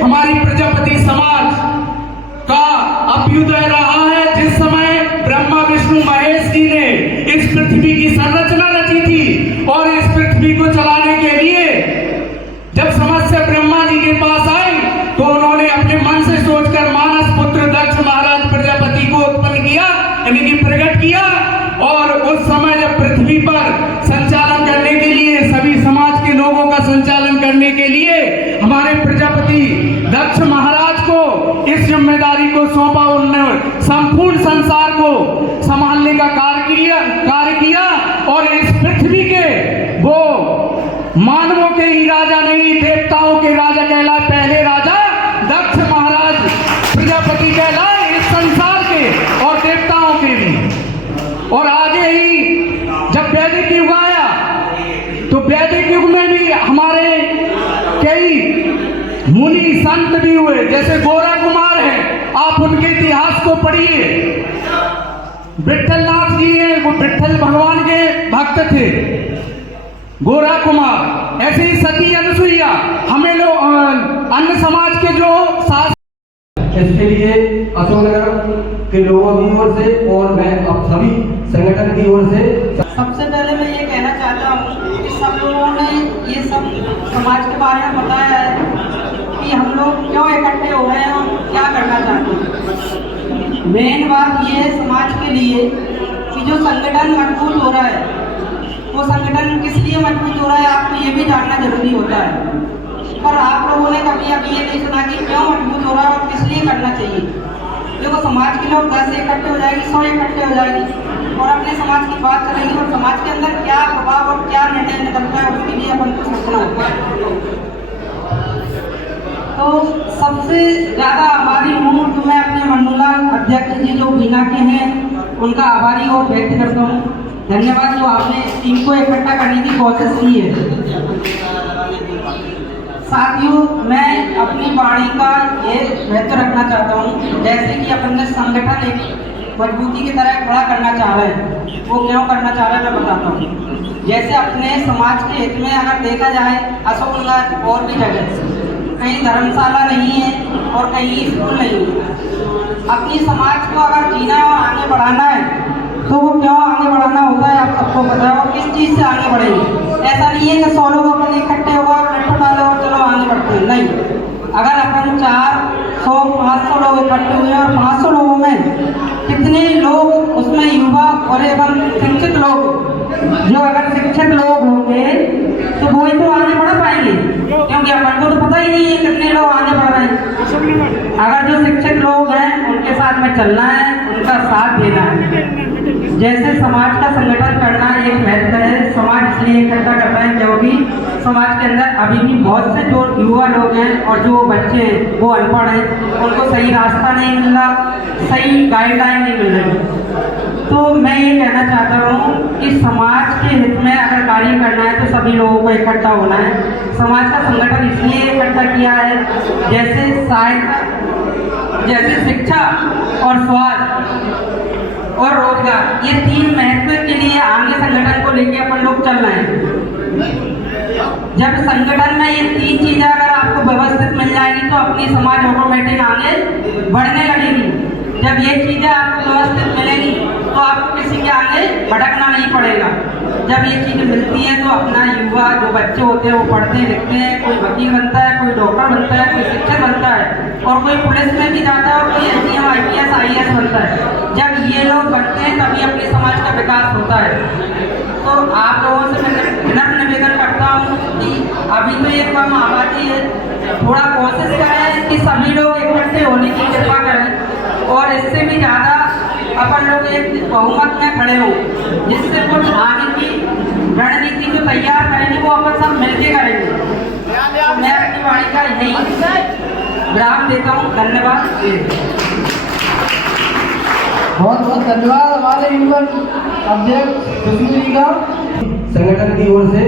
हमारी प्रजापति समाज का अभ्युदय रहा है। जिस समय ब्रह्मा विष्णु महेश जी ने इस पृथ्वी की संरचना रची थी और इस पृथ्वी को चलाने के लिए जब समस्या ब्रह्मा जी के पास आई तो उन्होंने अपने मन से सोचकर मानस पुत्र दक्ष महाराज प्रजापति को उत्पन्न किया, यानी कि प्रकट किया। और उस समय जब पृथ्वी पर संचालन करने के लिए, सभी समाज के लोगों का संचालन करने के लिए हमारे प्रजापति दक्ष महाराज को इस जिम्मेदारी को सौंपा, उन्होंने संपूर्ण संसार को संभालने का कार्य किया और इस पृथ्वी के वो मानवों के ही राजा नहीं, देवताओं के राजा कहलाए। पहले राजा दक्ष महाराज प्रजापति कहलाए इस संसार के और देवताओं के भी। और आगे ही जब वैदिक युग आया तो वैदिक युग में भी हमारे कई मुनि संत भी हुए, जैसे गोरा कुमार है, आप उनके इतिहास को पढ़िए। विठल नाथ जी हैं, वो विठल भगवान के भक्त थे, गोरा कुमार। ऐसे ही सती अनुसुईया, हमें लोग अन्य समाज के जो इसके लिए अशोकनगर के लोगों की ओर से और मैं अब सभी संगठन की ओर से सबसे पहले मैं ये कहना चाहता हूँ कि सब लोगों ने ये सब समाज के बारे में बताया है कि हम लोग क्यों इकट्ठे हो रहे हैं और क्या करना चाहते हैं। मेन बात ये है समाज के लिए कि जो संगठन मजबूत हो रहा है वो संगठन किस लिए मजबूत हो रहा है आपको ये भी जानना जरूरी होता है। पर आप लोगों ने कभी अभी ये नहीं सुना कि क्यों मजबूत हो रहा है और किस लिए करना चाहिए। देखो समाज के लोग 10 इकट्ठे हो जाएंगे, 100 इकट्ठे हो जाएंगे और अपने समाज की बात करेंगे और समाज के अंदर क्या प्रभाव और क्या निर्णय निकलता है उसके लिए अपन को सोचना होता है। तो सबसे ज़्यादा आभारी हूँ तो मैं अपने मंडूलाल अध्यक्ष जी जो बीना के हैं उनका आभारी और व्यक्त करता हूँ। धन्यवाद जो आपने इस टीम को इकट्ठा करने की कोशिश की है। साथियों, मैं अपनी वाणी का ये महत्व रखना चाहता हूँ, जैसे कि अपन संगठन एक मजबूती की तरह खड़ा करना चाह रहे हैं, वो क्यों करना चाह रहे हैं मैं बताता हूँ। जैसे अपने समाज के हित में अगर देखा जाए अशोकनगर और भी जगह कहीं धर्मशाला नहीं है और कहीं स्कूल नहीं है। अपनी समाज को अगर जीना है और आगे बढ़ाना है तो वो क्यों आगे बढ़ाना होता है आप सबको पता है। किस चीज़ से आगे बढ़ेंगे, ऐसा नहीं है कि 100 लोग अपन इकट्ठे होगा और लट्टू डालो और चलो आगे बढ़ते हैं, नहीं। अगर अपन 400-500 लोग इकट्ठे हुए और 500 लोगों में कितने लोग उसमें युवा और एवं शिक्षित लोग, जो अगर शिक्षित लोग होंगे तो वो ही तो आगे बढ़ पाएंगे, क्योंकि अपन को तो पता ही नहीं है कितने लोग आगे बढ़ रहे हैं। अगर जो शिक्षित लोग हैं उनके साथ में चलना है, उनका साथ देना है। जैसे समाज का संगठन करना एक महत्व है। समाज इसलिए इकट्ठा करता है क्योंकि समाज के अंदर अभी भी बहुत से जो युवा लोग हैं और जो बच्चे हैं वो अनपढ़ हैं, उनको सही रास्ता नहीं मिल रहा, सही गाइडलाइन नहीं मिल रही। तो मैं ये कहना चाहता हूँ कि समाज के हित में अगर कार्य करना है तो सभी लोगों को इकट्ठा होना है। समाज का संगठन इसलिए इकट्ठा किया है, जैसे सहायता, जैसे शिक्षा और स्वास्थ्य और रोजगार, ये 3 महत्व के लिए आगे संगठन को लेके अपन लोग चल रहे हैं। जब संगठन में ये 3 चीजें अगर आपको व्यवस्थित मिल जाएगी तो अपनी समाज ऑटोमेटिक आगे बढ़ने लगेगी। जब ये चीजें आपको व्यवस्थित मिलेगी तो आपको किसी के आगे भटकना नहीं पड़ेगा। जब ये चीजें मिलती हैं तो अपना युवा जो बच्चे होते हैं वो पढ़ते लिखते हैं, कोई वकील बनता है, कोई डॉक्टर बनता है, कोई शिक्षक बनता है और कोई पुलिस में भी जाता है और कोई SDM IPS IAS बनता है। जब ये लोग बनते हैं तभी अपने समाज का विकास होता है। तो आप लोगों से मैं विनम्र निवेदन करता हूँ कि अभी तो ये कम आबादी है, थोड़ा कोशिश करें कि सभी लोग इकट्ठे होने की कृपा करें और इससे भी ज़्यादा अपन लोग एक बहुमत में खड़े हों, जिससे कुछ आगे की रणनीति जो तैयार करेंगे वो अपन सब मिलके करेंगे। तो मैं अपनी वाणी का यही विराम देता हूँ। धन्यवाद। बहुत बहुत धन्यवाद हमारे युवा अध्यक्ष जी का संगठन की ओर से।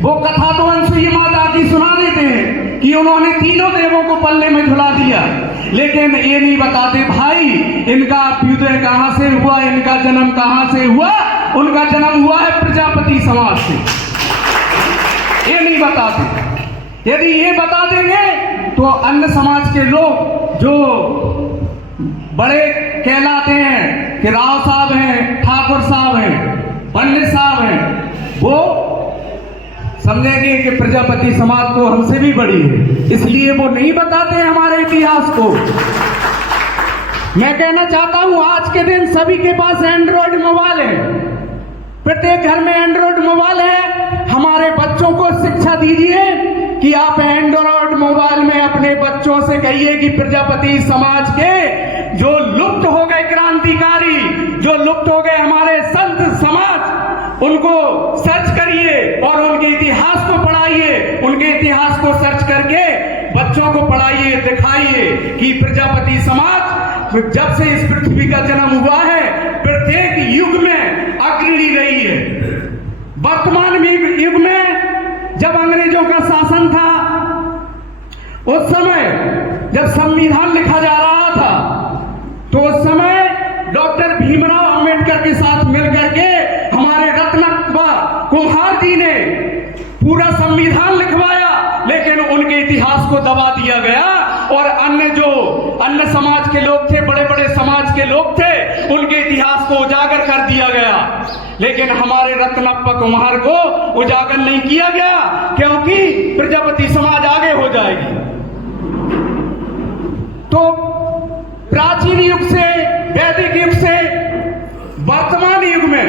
वो कथा तो अनुसुईया माता की सुना देते हैं कि उन्होंने तीनों देवों को पल्ले में झुला दिया, लेकिन ये नहीं बताते भाई इनका अभ्युदय कहाँ से हुआ, इनका जन्म कहाँ से हुआ। उनका जन्म हुआ है प्रजापति समाज से, ये नहीं बताते। यदि ये बता देंगे तो अन्य समाज के लोग जो बड़े कहलाते हैं कि राव साहब हैं, ठाकुर साहब हैं, पंडित साहब हैं, वो समझेंगे कि प्रजापति समाज तो हमसे भी बड़ी है, इसलिए वो नहीं बताते हमारे इतिहास को। मैं कहना चाहता हूं आज के दिन सभी के पास एंड्रॉयड मोबाइल है, प्रत्येक घर में एंड्रॉयड मोबाइल है। हमारे बच्चों को शिक्षा दीजिए कि आप एंड्रॉयड मोबाइल में अपने बच्चों से कहिए कि प्रजापति समाज के जो लुप्त हो गए क्रांतिकारी, जो लुप्त हो गए हमारे संत समाज, उनको सर्च करिए और उनके इतिहास को पढ़ाइए। उनके इतिहास को सर्च करके बच्चों को पढ़ाइए, दिखाइए कि प्रजापति समाज जब से इस पृथ्वी का जन्म हुआ है प्रत्येक युग में अग्रणी रही है। वर्तमान युग में जब अंग्रेजों का शासन था, उस समय जब संविधान लिखा जा रहा था, तो उस समय डॉक्टर भीमराव अंबेडकर के साथ मिलकर के हमारे रत्नप्पा कुम्हार जी ने पूरा संविधान लिखवाया, लेकिन उनके इतिहास को दबा दिया गया और अन्य समाज के लोग थे, बड़े बड़े समाज के लोग थे, उनके इतिहास को उजागर कर दिया गया, लेकिन हमारे रत्नप्पा कुम्हार को उजागर नहीं किया गया, क्योंकि प्रजापति समाज आगे हो जाएगी। तो प्राचीन युग से, वैदिक युग से वर्तमान युग में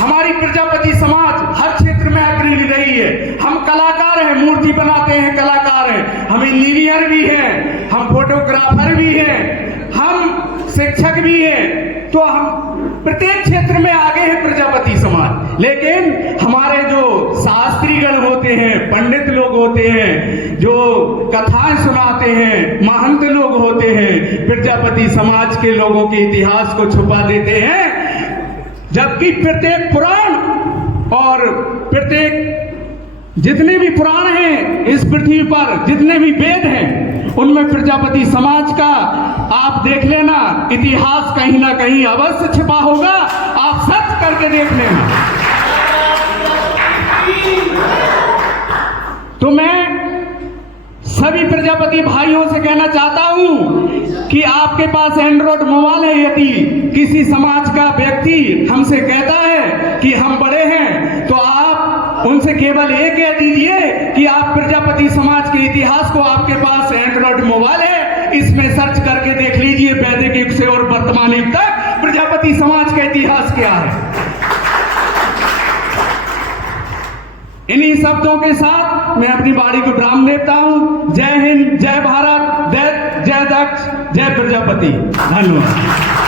हमारी प्रजापति समाज हर क्षेत्र में अग्रणी रही है। हम कलाकार हैं, मूर्ति बनाते हैं, कलाकार हैं, हम इंजीनियर भी हैं, हम फोटोग्राफर भी हैं, हम शिक्षक भी हैं, तो हम प्रत्येक क्षेत्र में आगे है प्रजापति समाज। लेकिन हमारे जो शास्त्रीगण होते हैं, पंडित लोग होते हैं, जो कथाएं सुनाते हैं, महंत लोग होते हैं, प्रजापति समाज के लोगों के इतिहास को छुपा देते हैं, जबकि प्रत्येक पुराण और प्रत्येक जितने भी पुराण हैं इस पृथ्वी पर, जितने भी वेद हैं, उनमें प्रजापति समाज का आप देख लेना इतिहास कहीं ना कहीं अवश्य छिपा होगा। आप सर्च करके देख लेना। तो मैं सभी प्रजापति भाइयों से कहना चाहता हूं कि आपके पास एंड्रॉयड मोबाइल है, यदि किसी समाज का व्यक्ति हमसे कहता है कि हम बड़े हैं, तो आप उनसे केवल ये कह दीजिए कि आप प्रजापति समाज के इतिहास को, आपके पास एंड्रॉयड मोबाइल है, इसमें सर्च करके देख लीजिए वैदिक युग से और वर्तमान युग तक प्रजापति समाज का इतिहास क्या है। इन्हीं शब्दों के साथ मैं अपनी वाणी को विराम देता हूं। जय हिंद, जय भारत, जय दक्ष, जय प्रजापति। धन्यवाद।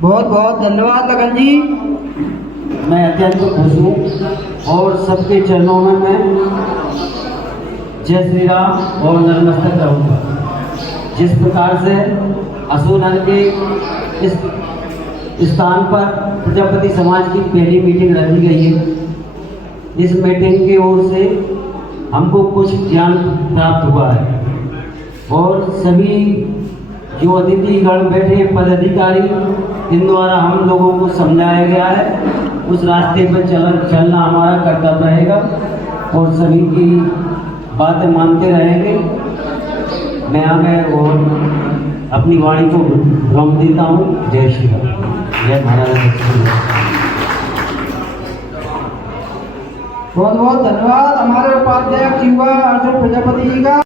बहुत बहुत धन्यवाद लगन जी। मैं अत्यंत खुश हूँ और सबके चरणों में मैं जय श्री राम और नतमस्तक रहूँगा। जिस प्रकार से असुरनगर के इस स्थान पर प्रजापति समाज की पहली मीटिंग रखी गई है, इस मीटिंग की ओर से हमको कुछ ज्ञान प्राप्त हुआ है और सभी जो अतिथिगण बैठे हैं, पदाधिकारी, इन द्वारा हम लोगों को समझाया गया है, उस रास्ते पर चलना हमारा कर्तव्य रहेगा और सभी की बातें मानते रहेंगे। मैं आगे और अपनी वाणी को विराम देता हूँ। जय श्री राम, जय महाराज। बहुत बहुत धन्यवाद हमारे उपाध्याय युवा अर्जुन प्रजापति जी का।